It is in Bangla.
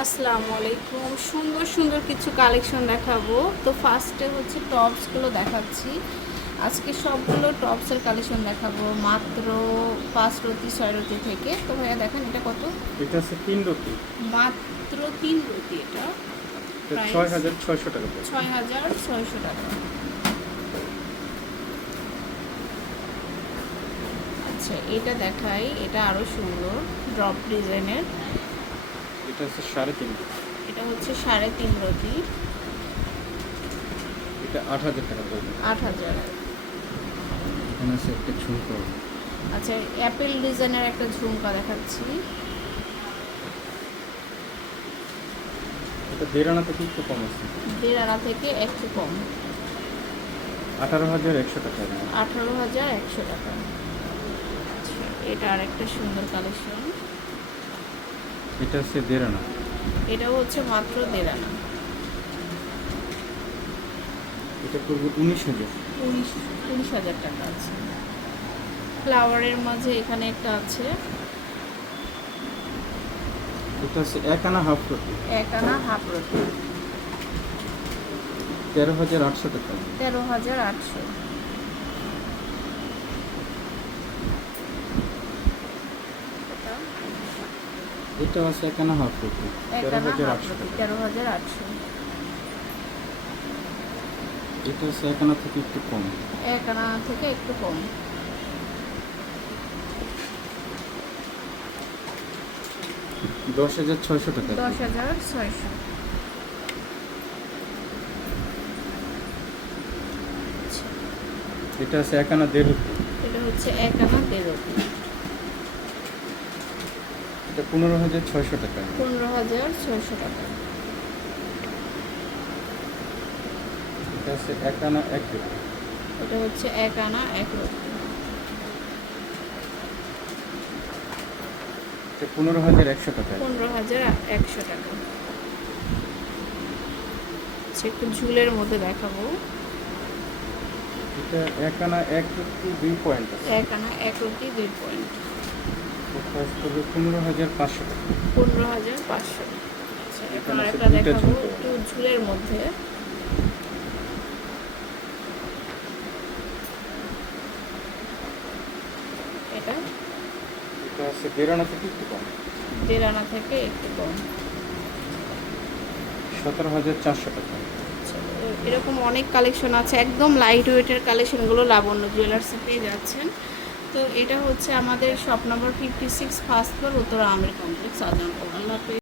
আসসালামু আলাইকুম। সুন্দর সুন্দর কিছু কালেকশন দেখাবো। তো ফার্স্টে হচ্ছে টপসগুলো দেখাচ্ছি। আজকে সবগুলো টপসের কালেকশন দেখাবো মাত্র পাঁচ রতি ছয় রতি থেকে। তো ভাইয়া দেখেন এটা কত? এটা আছে তিন রুটি মাত্র তিন রতি এটা। এটা ছয় হাজার ছয়শো টাকা ছয় হাজার ছয়শো টাকা। আচ্ছা এটা দেখাই। এটা আরও সুন্দর ড্রপ ডিজাইনের এটা আছে সাড়ে তিন এটা হচ্ছে সাড়ে তিন রতি এটা আট হাজার টাকা পড়বে আট হাজার। এখানে আছে একটা ঝুমকো। আচ্ছা অ্যাপেল ডিজাইনের একটা ঝুমকা দেখাচ্ছি। এটা দেড় আনা থেকে একটু কম আছে। দেড় আনা থেকে একটু কম। আঠারো হাজার একশো টাকা। আঠারো হাজার একশো টাকা। আচ্ছা, এটা আরেকটা সুন্দর কালেকশন। এটা হচ্ছে দেড় আনা। এটাও হচ্ছে মাত্র দেড় আনা। এটা পড়বে উনিশ হাজার। উনিশ উনিশ হাজার টাকা আছে। ফ্লাওয়ারের মাঝে এখানে একটা আছে। এটা আছে এক আনা হাফ রুটি। এক আনা হাফ রতি তেরো হাজার আটশো টাকা। তেরো হাজার আটশো এটা এটা আছে এক আনা হাফ এক তেরো হাজার আটশো তেরো হাজার আটশো। এটা আছে এক আনা থেকে একটু কম। এক আনা থেকে একটু কম। দশ হাজার ছয়শো টাকা। দশ হাজার ছয়শো। এটা হচ্ছে এক আনা দেড় এটা হচ্ছে এক আনা দেড় এটা পনেরো হাজার ছয়শো টাকা। পনেরো হাজার ছয়শো টাকা। এটা এক আনা এক রুটি এটা হচ্ছে এক আনা এক এটা পনেরো হাজার একশো টাকা। পনেরো হাজার একশো টাকা। আচ্ছা একটু ঝুলের মধ্যে দেখাবো। এটা এক আনা এক রুটি দুই পয়েন্ট এক আনা এক রতি দেড় পয়েন্ট। প্রাইস পড়বে পনেরো হাজার পাঁচশো পনেরো হাজার পাঁচশো। আচ্ছা এখন আরেকটা দেখাবো একটু ঝুলের মধ্যে। এটা? এটা আছে দেড় থেকে একটু কম। দেড় আনা থেকে একটু কম। সতেরো হাজার চারশো টাকা। আচ্ছা, এরকম অনেক কালেকশন আছে। একদম লাইট ওয়েটের কালেকশনগুলো লাবণ্য জুয়েলার্সে পেয়ে যাচ্ছেন। তো এটা হচ্ছে আমাদের shop number fifty six first floor উত্তর আমের কমপ্লেক্স হাফেজ।